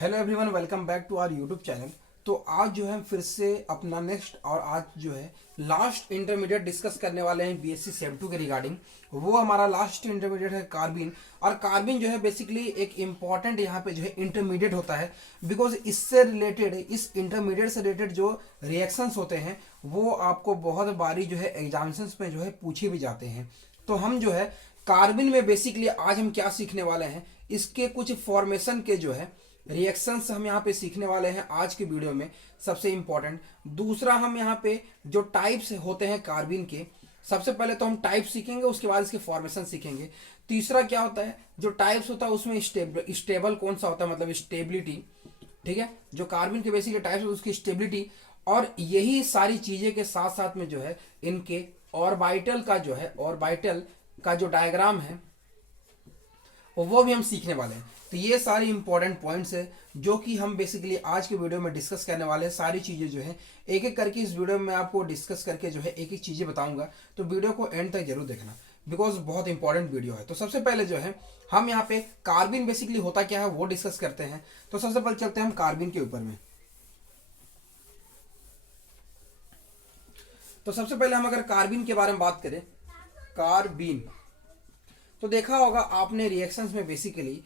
Hello everyone, welcome back to our YouTube channel. तो आज जो है फिर से अपना नेक्स्ट और आज जो है लास्ट इंटरमीडिएट डिस्कस करने वाले हैं बीएससी सेम 2 के रिगार्डिंग। वो हमारा लास्ट इंटरमीडिएट है कार्बिन। और कार्बिन जो है बेसिकली एक इम्पॉर्टेंट यहाँ पे जो है इंटरमीडिएट होता है, बिकॉज इससे रिलेटेड, इस इंटरमीडिएट से रिलेटेड जो रिएक्शंस होते हैं वो आपको बहुत बारी जो है एग्जामिनेशंस में जो है पूछे भी जाते हैं। तो हम जो है कार्बिन में बेसिकली आज हम क्या सीखने वाले हैं, इसके कुछ फॉर्मेशन के जो है रिएक्शंस हम यहाँ पे सीखने वाले हैं आज के वीडियो में, सबसे इंपॉर्टेंट। दूसरा, हम यहाँ पे जो टाइप्स होते हैं कार्बिन के, सबसे पहले तो हम टाइप सीखेंगे, उसके बाद इसके फॉर्मेशन सीखेंगे। तीसरा क्या होता है, जो टाइप्स होता है उसमें स्टेबल कौन सा होता है, मतलब स्टेबिलिटी, ठीक है। जो कार्बिन के बेसिकली टाइप्स होते हैं उसकी स्टेबिलिटी, और यही सारी चीजें के साथ साथ में जो है इनके ऑर्बिटल का जो है, ऑर्बिटल का जो डायग्राम है वो भी हम सीखने वाले हैं। तो ये सारे इंपॉर्टेंट पॉइंट्स है जो कि हम बेसिकली आज के वीडियो में डिस्कस करने वाले हैं। सारी चीजें जो है एक एक करके इस वीडियो में आपको डिस्कस करके जो है एक एक चीजें बताऊंगा, तो वीडियो को एंड तक जरूर देखना, बिकॉज बहुत इंपॉर्टेंट वीडियो है। तो सबसे पहले जो है हम यहाँ पे कार्बिन बेसिकली होता क्या है वो डिस्कस करते हैं। तो सबसे पहले चलते हैं हम कार्बिन के ऊपर में। तो सबसे पहले हम अगर कार्बिन के बारे में बात करें, कार्बिन तो देखा होगा आपने रिएक्शंस में बेसिकली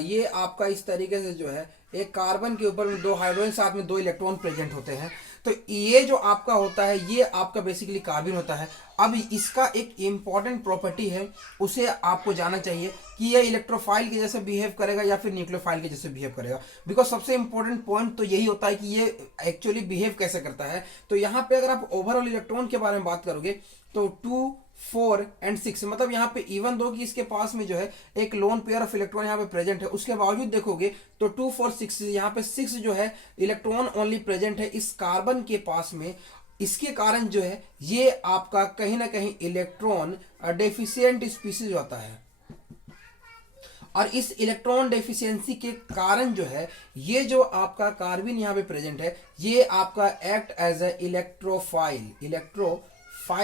ये आपका इस तरीके से जो है एक कार्बन के ऊपर में दो हाइड्रोजन साथ में दो इलेक्ट्रॉन प्रेजेंट होते हैं। तो ये जो आपका होता है ये आपका बेसिकली कार्बन होता है। अब इसका एक इंपॉर्टेंट प्रॉपर्टी है, उसे आपको जानना चाहिए कि ये इलेक्ट्रोफाइल के जैसे बिहेव करेगा या फिर न्यूक्लियोफाइल के जैसे बिहेव करेगा। बिकॉज सबसे इंपॉर्टेंट पॉइंट तो यही होता है कि ये एक्चुअली बिहेव कैसे करता है। तो यहाँ पे अगर आप ओवरऑल इलेक्ट्रॉन के बारे में बात करोगे तो 2, 4 एंड 6, मतलब यहाँ पे इवन दो कि इसके पास में जो है एक लोन पेयर ऑफ इलेक्ट्रॉन यहाँ पे प्रेजेंट है, उसके बावजूद देखोगे तो 2, 4, 6 यहाँ पे 6 जो है इलेक्ट्रॉन ओनली प्रेजेंट है इस कार्बन के पास में। इसके कारण जो है ये आपका कहीं ना कहीं इलेक्ट्रॉन डेफिशिएंट स्पीसीज होता है। और इस इलेक्ट्रॉन डेफिशिएंसी के कारण जो है ये जो आपका कार्बन यहाँ पे प्रेजेंट है ये आपका एक्ट एज ए इलेक्ट्रोफाइल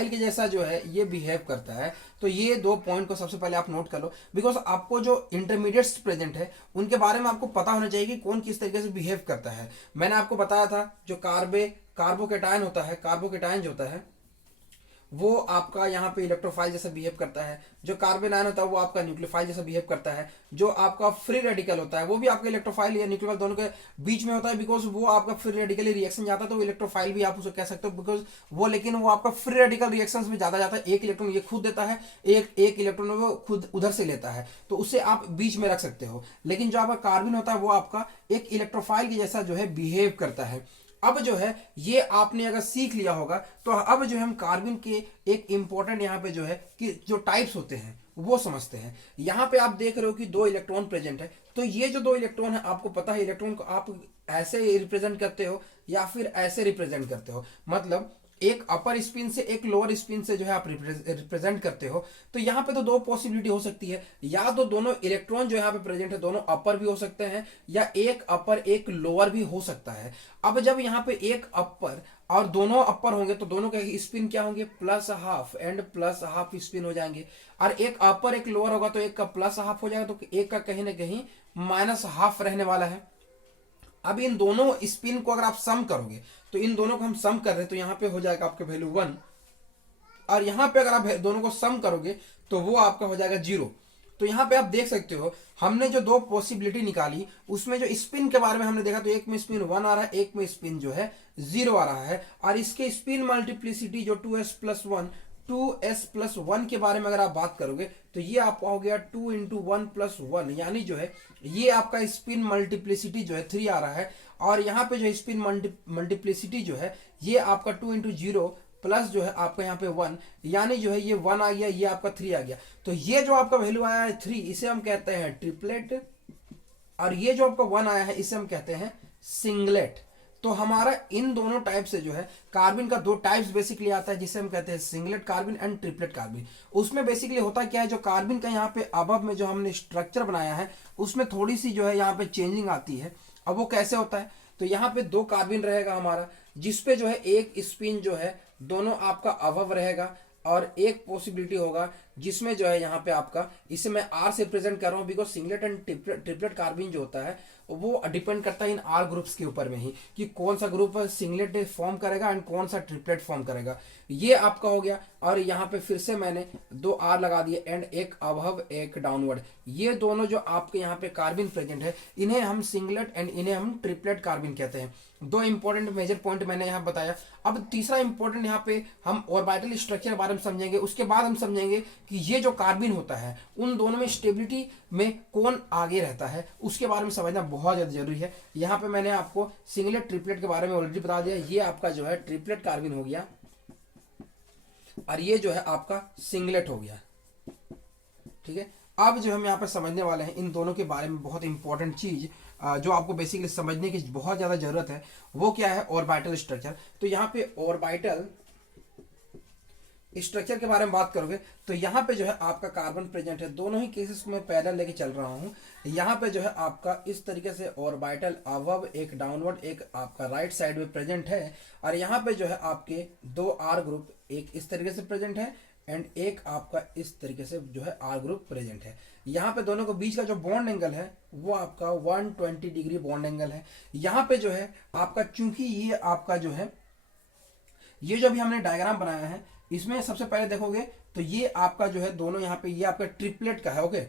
के जैसा जो है ये बिहेव करता है। तो ये दो पॉइंट को सबसे पहले आप नोट कर लो, बिकॉज आपको जो इंटरमीडिएट्स प्रेजेंट है उनके बारे में आपको पता होना चाहिए कि कौन किस तरीके से बिहेव करता है। मैंने आपको बताया था जो कार्बोकेटायन होता है, कार्बोकेटायन जो होता है वो आपका यहाँ पे इलेक्ट्रोफाइल जैसा बिहेव करता है। जो कार्बन आयन होता है वो आपका न्यूक्लियोफाइल जैसा बिहेव करता है। जो आपका फ्री रेडिकल होता है वो भी आपका इलेक्ट्रोफाइल या न्यूक्लियोफाइल दोनों के बीच में होता है, बिकॉज वो आपका फ्री रेडिकली रिएक्शन जाता है तो इलेक्ट्रोफाइल भी आप उसे कह सकते हो, बिकॉज वो, लेकिन वो आपका फ्री रेडिकल रिएक्शन में ज्यादा जाता है। एक इलेक्ट्रॉन ये खुद देता है, एक इलेक्ट्रॉन वो खुद उधर से लेता है, तो उसे आप बीच में रख सकते हो। लेकिन जो आपका कार्बन होता है वो आपका एक इलेक्ट्रोफाइल के जैसा जो है बिहेव करता है। अब जो है ये आपने अगर सीख लिया होगा तो अब जो है हम कार्बन के एक इंपॉर्टेंट यहाँ पे जो है कि जो टाइप्स होते हैं वो समझते हैं। यहाँ पे आप देख रहे हो कि दो इलेक्ट्रॉन प्रेजेंट है, तो ये जो दो इलेक्ट्रॉन है आपको पता है इलेक्ट्रॉन को आप ऐसे रिप्रेजेंट करते हो या फिर ऐसे रिप्रेजेंट करते हो, मतलब एक अपर स्पिन से एक लोअर स्पिन से जो है आप रिप्रेजेंट करते हो। तो यहाँ पे तो दो पॉसिबिलिटी हो सकती है, या तो दोनों इलेक्ट्रॉन जो यहाँ पे प्रेजेंट है दोनों अपर भी हो सकते हैं या एक अपर एक लोअर भी हो सकता है। अब जब यहाँ पे एक अपर और दोनों अपर होंगे तो दोनों के स्पिन क्या होंगे, plus half and plus half spin हो जाएंगे। और एक अपर एक लोअर होगा तो एक का प्लस हाफ हो जाएगा तो एक का कहीं ना कहीं माइनस हाफ रहने वाला है। अब इन दोनों स्पिन को अगर आप सम करोगे तो इन दोनों को हम सम कर रहे हैं तो यहाँ पे हो जाएगा आपका वैल्यू 1, और यहाँ पे अगर आप दोनों को सम करोगे तो वो आपका हो जाएगा 0। तो यहाँ पे आप देख सकते हो हमने जो दो पॉसिबिलिटी निकाली उसमें जो स्पिन के बारे में हमने देखा तो एक में स्पिन 1 आ रहा है, एक में स्पिन जो है 0 आ रहा है। और इसके स्पिन मल्टीप्लिसिटी जो 2s+1 के बारे में अगर आप बात करोगे तो ये आपका हो गया 2 × 1+1, यानी जो है ये आपका स्पिन मल्टीप्लिसिटी जो है 3 आ रहा है। और यहाँ पे जो स्पिन मल्टीप्लिसिटी जो है ये आपका 2 × 0 प्लस जो है आपका यहाँ पे 1, यानी जो है ये 1 आ गया, ये आपका 3 आ गया। तो ये जो आपका वैल्यू आया है 3 इसे हम कहते हैं ट्रिपलेट, और ये जो आपका 1 आया है इसे हम कहते हैं सिंगलेट। तो हमारा इन दोनों टाइप से जो है कार्बन का दो टाइप्स बेसिकली आता है जिसे हम कहते हैं singlet carbon and triplet carbon. उसमें बेसिकली होता क्या है, जो कार्बन का यहाँ पे अबव में जो हमने स्ट्रक्चर बनाया है उसमें थोड़ी सी जो है यहाँ पे चेंजिंग आती है। अब वो कैसे होता है, तो यहाँ पे दो कार्बन रहेगा हमारा जिसपे जो है एक स्पिन जो है दोनों आपका अबव रहेगा, और एक पॉसिबिलिटी होगा जिसमें जो है यहाँ पे आपका, इसे मैं आर से प्रेजेंट कर रहा हूँ because singlet and triplet carbon जो होता है वो डिपेंड करता है इन आर ग्रुप्स के ऊपर में ही कि कौन सा ग्रुप सिंगलेट फॉर्म करेगा एंड कौन सा ट्रिपलेट फॉर्म करेगा। ये आपका हो गया। और यहाँ पे फिर से मैंने दो आर लगा दिए एंड एक अबव एक डाउनवर्ड। ये दोनों जो आपके यहाँ पे कार्बिन प्रेजेंट है इन्हें हम सिंगलेट एंड इन्हें हम ट्रिपलेट कार्बिन कहते हैं। दो इंपॉर्टेंट मेजर पॉइंट मैंने यहाँ बताया। अब तीसरा इंपॉर्टेंट यहाँ पे हम ऑर्बिटल स्ट्रक्चर के बारे में समझेंगे। उसके बाद हम समझेंगे कि ये जो कार्बिन होता है उन दोनों में स्टेबिलिटी में कौन आगे रहता है, उसके बारे में समझना बहुत ज़्यादा जरूरी है। यहाँ पे मैंने आपको सिंगलेट ट्रिपलेट के बारे में ऑलरेडी बता दिया। ये आपका जो है ट्रिपलेट कार्बिन हो गया और ये जो है आपका सिंगलेट हो गया। ठीक है, अब जो हम यहाँ पे समझने वाले हैं इन दोनों के बारे में बहुत इंपॉर्टेंट चीज जो आपको बेसिकली समझने की बहुत ज्यादा जरूरत है, वो क्या है? Orbital structure. तो यहाँ पे ऑर्बिटल स्ट्रक्चर के बारे में बात करोगे तो यहाँ पे जो है आपका कार्बन प्रेजेंट है। दोनों ही केसेस में पैरेलल लेके चल रहा हूँ। यहाँ पे जो है आपका इस तरीके से ऑर्बिटल अबव एक डाउनवर्ड एक आपका राइट साइड में प्रेजेंट है। और यहाँ पे जो है आपके दो आर ग्रुप एक इस तरीके से प्रेजेंट है एंड एक आपका इस तरीके से जो है आर ग्रुप प्रेजेंट है। यहाँ पे दोनों के बीच का जो बॉन्ड एंगल है वो आपका 120 डिग्री बॉन्ड एंगल है। यहाँ पे जो है आपका, चूंकि ये आपका जो है ये जो भी हमने डायग्राम बनाया है इसमें सबसे पहले देखोगे तो ये आपका जो है दोनों यहाँ पे ये आपका ट्रिपलेट का है। ओके,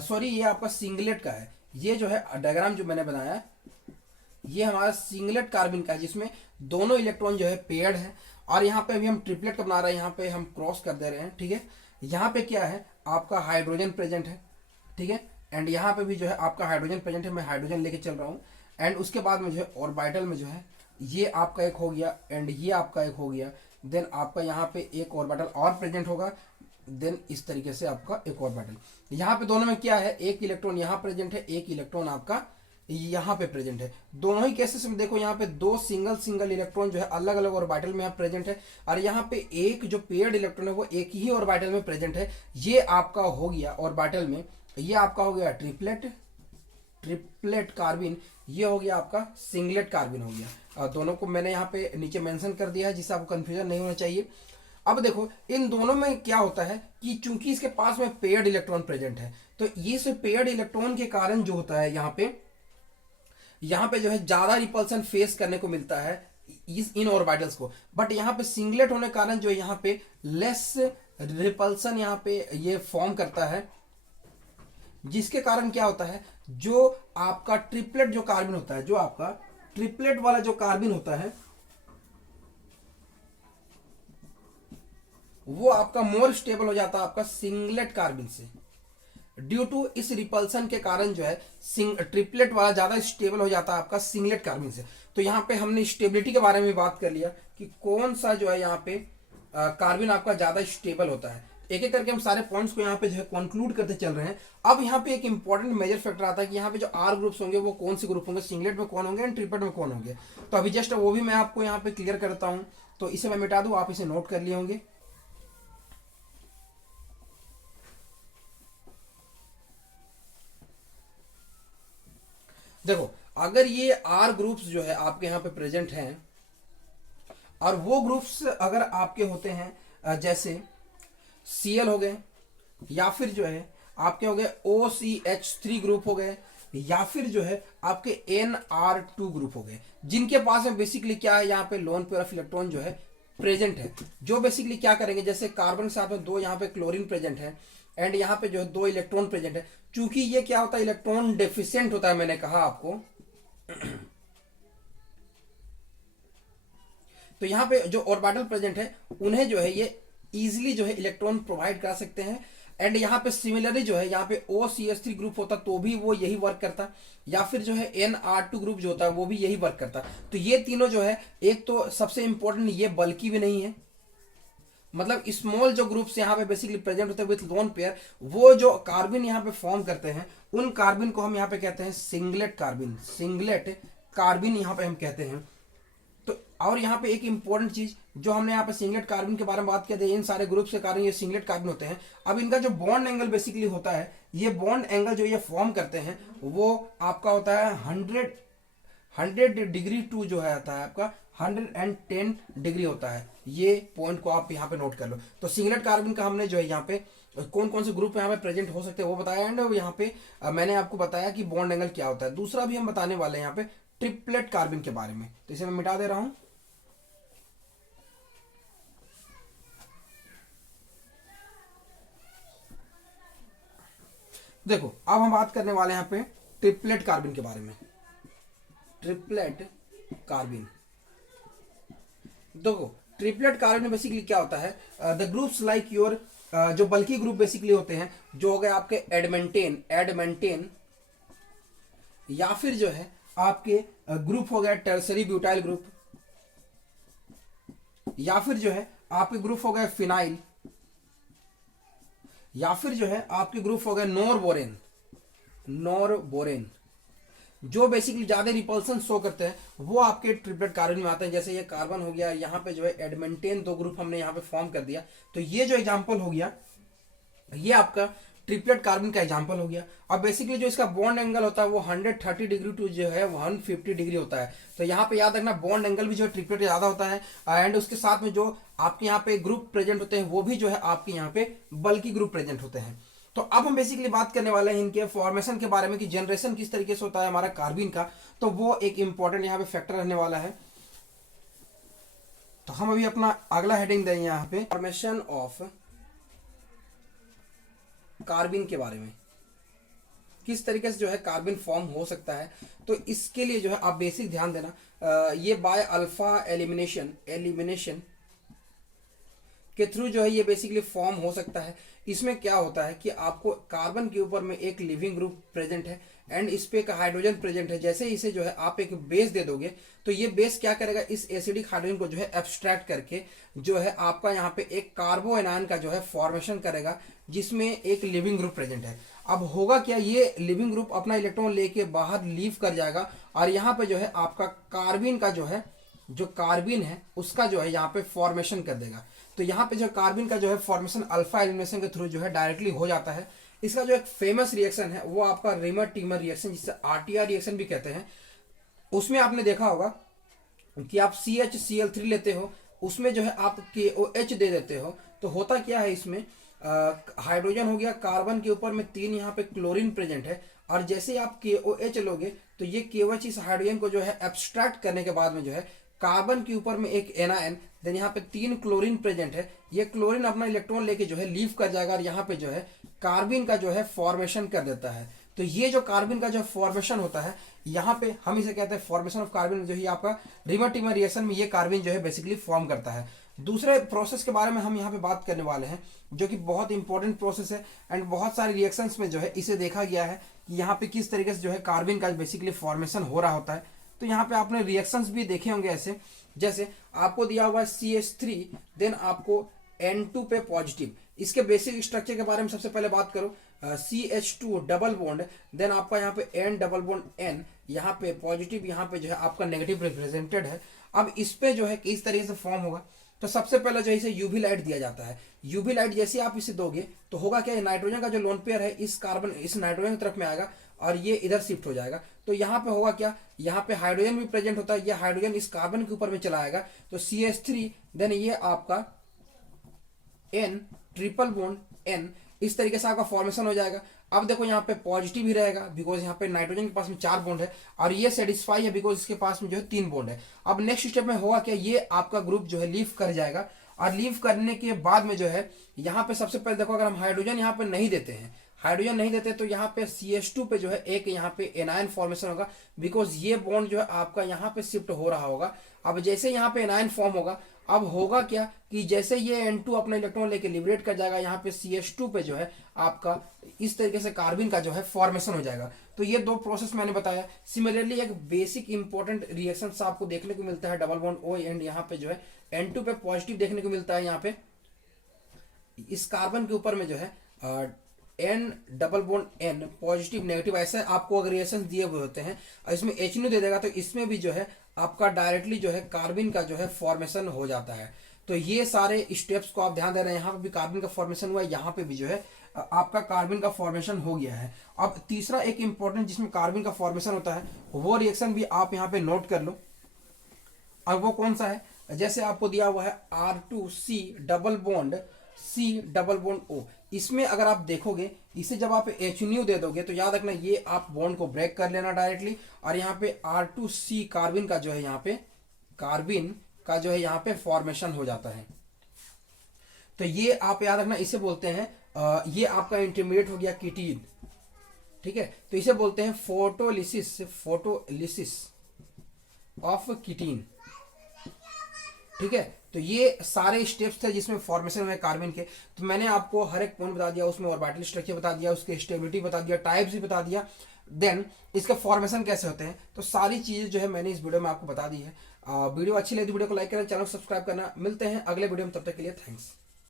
सॉरी ये आपका सिंगलेट का है। ये जो है डायग्राम जो मैंने बनाया है ये हमारा सिंगलेट कार्बिन का है जिसमें दोनों इलेक्ट्रॉन जो है पेयर्ड है। और यहाँ पे अभी हम ट्रिपलेट का बना रहे हैं, यहाँ पे हम क्रॉस कर दे रहे हैं। ठीक है, यहाँ पे क्या है आपका हाइड्रोजन प्रेजेंट है। ठीक है, एंड यहाँ पे भी जो है आपका हाइड्रोजन प्रेजेंट है, मैं हाइड्रोजन लेके चल रहा हूँ। एंड उसके बाद में जो है ऑर्बिटल में जो है ये आपका एक हो गया एंड ये आपका एक हो गया। देन आपका यहाँ पे एक ऑर्बिटल और प्रेजेंट होगा। देन इस तरीके से आपका एक ऑर्बिटल। यहाँ पे दोनों में क्या है, एक इलेक्ट्रॉन यहाँ प्रेजेंट है, एक इलेक्ट्रॉन आपका यहाँ पे प्रेजेंट है। दोनों ही केसेस में देखो यहाँ पे दो सिंगल इलेक्ट्रॉन जो है अलग अलग ऑर्बिटल में यहाँ प्रेजेंट है। और यहाँ पे एक जो पेयर्ड इलेक्ट्रॉन है वो एक ही ऑर्बिटल में प्रेजेंट है। ये आपका हो गया ऑर्बिटल में, ये आपका हो गया ट्रिपलेट कार्बिन। ये हो गया आपका सिंगलेट कार्बिन हो गया। दोनों को मैंने यहाँ पे नीचे मेंशन कर दिया है जिससे आपको कंफ्यूजन नहीं होना चाहिए। अब देखो इन दोनों में क्या होता है कि चूंकि इसके पास में पेयर्ड इलेक्ट्रॉन प्रेजेंट है तो इस पेयर्ड इलेक्ट्रॉन के कारण जो होता है यहाँ पे जो है ज्यादा रिपल्सन फेस करने को मिलता है इन ऑर्बिटल्स को। बट यहाँ पे सिंगलेट होने के कारण जो यहाँ पे लेस रिपल्सन यहाँ पे ये फॉर्म करता है, जिसके कारण क्या होता है जो आपका ट्रिपलेट जो कार्बिन होता है, जो आपका ट्रिपलेट वाला जो कार्बिन होता है वो आपका मोर स्टेबल हो जाता है आपका सिंगलेट कार्बिन से। ड्यू टू इस रिपल्सन के कारण जो है ट्रिपलेट वाला ज्यादा स्टेबल हो जाता है आपका सिंगलेट कार्बिन से। तो यहाँ पे हमने स्टेबिलिटी के बारे में बात कर लिया कि कौन सा जो है यहाँ पे कार्बिन आपका ज्यादा स्टेबल होता है। एक एक करके हम सारे पॉइंट्स को यहाँ पे जो है कंक्लूड करते चल रहे हैं। अब यहाँ पे एक इंपॉर्टेंट मेजर फैक्टर आता है कि यहाँ पे जो आर ग्रुप्स होंगे वो कौन से ग्रुप होंगे, सिंगलेट में कौन होंगे एंड ट्रिपलेट में कौन होंगे। तो अभी जस्ट वो भी मैं आपको यहाँ पे क्लियर करता हूँ। तो इसे मैं मिटा दूं, आप इसे नोट कर लिए होंगे। देखो अगर ये आर ग्रुप्स जो है आपके यहाँ पे प्रेजेंट हैं और वो ग्रुप्स अगर आपके होते हैं जैसे Cl हो गए या फिर जो है आपके हो गए OCH3 ग्रुप हो गए या फिर जो है आपके Nr2 ग्रुप हो गए, जिनके पास में बेसिकली क्या है यहाँ पे लोन पेयर ऑफ इलेक्ट्रॉन जो है प्रेजेंट है, जो बेसिकली क्या करेंगे जैसे कार्बन के साथ में दो यहाँ पे क्लोरीन प्रेजेंट है एंड यहाँ पे जो है दो इलेक्ट्रॉन प्रेजेंट है। चूंकि ये क्या होता है इलेक्ट्रॉन डेफिशिएंट होता है, मैंने कहा आपको तो यहाँ पे जो ऑर्बिटल प्रेजेंट है उन्हें जो है ये इजीली जो है इलेक्ट्रॉन प्रोवाइड कर सकते हैं। एंड यहाँ पे सिमिलरली जो है यहाँ पे OCH3 ग्रुप होता तो भी वो यही वर्क करता, या फिर जो है Nr2 ग्रुप जो होता है वो भी यही वर्क करता। तो ये तीनों जो है, एक तो सबसे इंपॉर्टेंट ये बल्कि भी नहीं है, मतलब स्मॉल जो ग्रुप्स यहाँ पे बेसिकली प्रेजेंट होते हैं विथ लोन पेयर, वो जो कार्बिन यहाँ पे फॉर्म करते हैं उन कार्बिन को हम यहाँ पे कहते हैं सिंगलेट कार्बिन यहाँ पे हम कहते हैं। तो और यहाँ पे एक इंपॉर्टेंट चीज जो हमने यहाँ पे सिंगलेट कार्बिन के बारे में बात किया था, इन सारे ग्रुप्स के कारण ये सिंगलेट कार्बिन होते हैं। अब इनका जो बॉन्ड एंगल बेसिकली होता है, ये बॉन्ड एंगल जो ये फॉर्म करते हैं वो आपका होता है 100 डिग्री टू जो है आता है आपका 110 डिग्री होता है। ये पॉइंट को आप यहाँ पे नोट कर लो। तो सिंगलेट कार्बिन का हमने जो है यहाँ पे कौन कौन से ग्रुप यहाँ पे प्रेजेंट हो सकते हैं वो बताया। एंड यहाँ पे मैंने आपको बताया कि बॉन्ड एंगल क्या होता है। दूसरा भी हम बताने वाले हैं यहाँ पे ट्रिपलेट कार्बन के बारे में, तो इसे मैं मिटा दे रहा हूं। देखो अब हम बात करने वाले हैं यहाँ पे ट्रिपलेट कार्बन के बारे में। ट्रिपलेट कार्बन, देखो ट्रिपलेट कार्बन में बेसिकली क्या होता है, द ग्रुप्स लाइक योर, जो बल्कि ग्रुप बेसिकली होते हैं जो हो गए आपके एडमेंटेन, या फिर जो है आपके ग्रुप हो गया टर्सरी ब्यूटाइल ग्रुप, या फिर जो है आपके ग्रुप हो गए फिनाइल, या फिर जो है आपके ग्रुप हो गए नॉरबोरेन, जो बेसिकली ज्यादा रिपल्सन शो करते हैं वो आपके ट्रिपलेट कार्बन में आते हैं। जैसे ये कार्बन हो गया, यहाँ पे जो है एडमेंटेन दो ग्रुप हमने यहाँ पे फॉर्म कर दिया, तो ये जो एग्जांपल हो गया ये आपका ट्रिपलेट कार्बन का एग्जांपल हो गया। अब बेसिकली जो इसका बॉन्ड एंगल होता है वो 130 डिग्री टू जो है 150 डिग्री होता है। तो यहाँ पे याद रखना बॉन्ड एंगल भी जो है ट्रिपलेट ज्यादा होता है, एंड उसके साथ में जो आपके यहाँ पे ग्रुप प्रेजेंट होते हैं वो भी जो है आपके यहाँ पे बल्कि ग्रुप प्रेजेंट होते हैं। तो अब हम बेसिकली बात करने वाले हैं इनके फॉर्मेशन के बारे में कि जनरेशन किस तरीके से होता है हमारा कार्बन का, तो वो एक इंपॉर्टेंट यहाँ पे फैक्टर रहने वाला है। तो हम अभी अपना अगला हेडिंग देंगे यहाँ पे फॉर्मेशन ऑफ कार्बन के बारे में, किस तरीके से जो है कार्बन फॉर्म हो सकता है। तो इसके लिए जो है आप बेसिक ध्यान देना, ये बाय अल्फा एलिमिनेशन के थ्रू जो है ये बेसिकली फॉर्म हो सकता है। इसमें क्या होता है कि आपको कार्बन के ऊपर में एक लिविंग ग्रुप प्रेजेंट है एंड इस पे एक हाइड्रोजन प्रेजेंट है। जैसे इसे जो है आप एक बेस दे दोगे तो ये बेस क्या करेगा, इस एसिडिक हाइड्रोजन को जो है एब्स्ट्रैक्ट करके जो है आपका यहाँ पे एक कार्बो एनायन का जो है फॉर्मेशन करेगा जिसमें एक लिविंग ग्रुप प्रेजेंट है। अब होगा क्या, ये लिविंग ग्रुप अपना इलेक्ट्रॉन लेके बाहर लीव कर जाएगा और यहाँ पे जो है आपका कार्बन का जो है उसका जो है यहाँ पे फॉर्मेशन कर देगा। तो यहाँ पे जो कार्बन का जो है फॉर्मेशन अल्फा एलिमिनेशन के थ्रू जो है डायरेक्टली हो जाता है। इसका जो एक फेमस रिएक्शन है वो आपका रिमर टीमर रिएक्शन, जिसे आरटीआर रिएक्शन भी कहते हैं। उसमें आपने देखा होगा कि आप CHCl3 लेते हो, उसमें जो है आप KOH दे देते हो। तो होता क्या है, इसमें हाइड्रोजन हो गया, कार्बन के ऊपर में 3 यहाँ पे क्लोरीन प्रेजेंट है, और जैसे आप KOH लोगे तो ये KOH इस हाइड्रोजन को जो है एब्स्ट्रैक्ट करने के बाद में जो है कार्बन के ऊपर में एक एनायन, देन यहाँ पे 3 क्लोरीन प्रेजेंट है, ये क्लोरीन अपना इलेक्ट्रॉन लेके जो है लीव कर जाएगा और यहाँ पे जो है कार्बन का जो है फॉर्मेशन कर देता है। तो ये जो कार्बन का जो फॉर्मेशन होता है यहाँ पे हम इसे कहते हैं फॉर्मेशन ऑफ कार्बन, जो है आपका रिमर टीमर रिएक्शन में ये कार्बन जो है बेसिकली फॉर्म करता है। दूसरे प्रोसेस के बारे में हम यहाँ पे बात करने वाले हैं जो कि बहुत इंपॉर्टेंट प्रोसेस है एंड बहुत सारे रिएक्शंस में जो है इसे देखा गया है कि यहाँ पे किस तरीके से जो है कार्बन का बेसिकली फॉर्मेशन हो रहा होता है। तो यहाँ पे आपने रिएक्शंस भी देखे होंगे ऐसे, जैसे आपको दिया हुआ है CH3, देन आपको N2 पे पॉजिटिव। इसके बेसिक स्ट्रक्चर के बारे में सबसे पहले बात करो, CH2 डबल बॉन्ड, देन आपका यहाँ पे N डबल बॉन्ड N, यहाँ पे पॉजिटिव, यहाँ पे जो है आपका नेगेटिव रिप्रेजेंटेड है। अब इस पे जो है किस तरीके से फॉर्म होगा, तो सबसे पहले जो है इसे यूवी लाइट दिया जाता है। यूवी लाइट जैसे आप इसे दोगे तो होगा क्या, नाइट्रोजन का जो लोन पेयर है इस नाइट्रोजन की तरफ में आएगा और ये इधर शिफ्ट हो जाएगा। तो यहाँ पे होगा क्या, यहाँ पे हाइड्रोजन भी प्रेजेंट होता है, ये हाइड्रोजन इस कार्बन के ऊपर में चला आएगा, तो CH3, देन ये आपका N ट्रिपल बॉन्ड N, इस तरीके से आपका फॉर्मेशन हो जाएगा। अब देखो यहाँ पे पॉजिटिव ही रहेगा बिकॉज यहाँ पे नाइट्रोजन के पास में 4 बॉन्ड है और ये सेटिस्फाई है बिकॉज इसके पास में जो है 3 बॉन्ड है। अब नेक्स्ट स्टेप में होगा क्या, ये आपका ग्रुप जो है लीव कर जाएगा और लीव करने के बाद में जो है यहाँ पे सबसे पहले देखो, अगर हम हाइड्रोजन यहाँ पे नहीं देते तो यहाँ पे CH2 पे जो है एक यहाँ पे एनायन फॉर्मेशन होगा बिकॉज ये बॉन्ड जो है आपका यहाँ पे शिफ्ट हो रहा होगा। अब जैसे यहाँ पे एनायन फॉर्म होगा, अब होगा क्या कि जैसे ये N2 अपना इलेक्ट्रॉन लेके लिबरेट कर जाएगा, यहाँ पे CH2 पे जो है आपका इस तरीके से कार्बन का जो है फॉर्मेशन हो जाएगा। तो ये 2 प्रोसेस मैंने बताया। सिमिलरली एक बेसिक इंपॉर्टेंट रिएक्शन आपको देखने को मिलता है डबल बॉन्ड O एंड यहाँ पे जो है N2 पे पॉजिटिव देखने को मिलता है। यहाँ पे इस कार्बन के ऊपर में जो है N double bond N positive negative, ऐसे आपको अगर रिएक्शन दिए हुए होते हैं और इसमें H दे देगा तो इसमें भी जो है आपका डायरेक्टली जो है कार्बन का जो है फॉर्मेशन हो जाता है। तो ये सारे स्टेप्स को आप ध्यान दे रहे हैं, यहाँ पे भी कार्बन का फॉर्मेशन हुआ है, यहाँ पे भी जो है आपका कार्बन का फॉर्मेशन हो गया है। अब तीसरा एक इंपॉर्टेंट जिसमें कार्बन का फॉर्मेशन होता है वो रिएक्शन भी आप यहाँ पे नोट कर लो। और वो कौन सा है, जैसे आपको दिया हुआ है R2C double bond C double bond O, इसमें अगर आप देखोगे, इसे जब आप HNU दे दोगे तो याद रखना ये आप बॉन्ड को ब्रेक कर लेना डायरेक्टली, और यहाँ पे R2C कार्बिन का जो है यहाँ पे कार्बिन का जो है यहाँ पे फॉर्मेशन हो जाता है। तो ये आप याद रखना, इसे बोलते हैं ये आपका इंटरमीडिएट हो गया कीटीन, ठीक है। तो इसे बोलते हैं फोटोलिसिस ऑफ कीटीन, ठीक है। तो ये सारे स्टेप्स थे जिसमें फॉर्मेशन हुए कार्बन के। तो मैंने आपको हर एक पॉइंट बता दिया, उसमें ऑर्बिटल स्ट्रक्चर बता दिया, उसके स्टेबिलिटी बता दिया, टाइप्स भी बता दिया, देन इसके फॉर्मेशन कैसे होते हैं। तो सारी चीजें जो है मैंने इस वीडियो में आपको बता दी है। वीडियो अच्छी लगी तो वीडियो को लाइक करना, चैनल को सब्सक्राइब करना। मिलते हैं अगले वीडियो में, तब तक के लिए थैंक्स।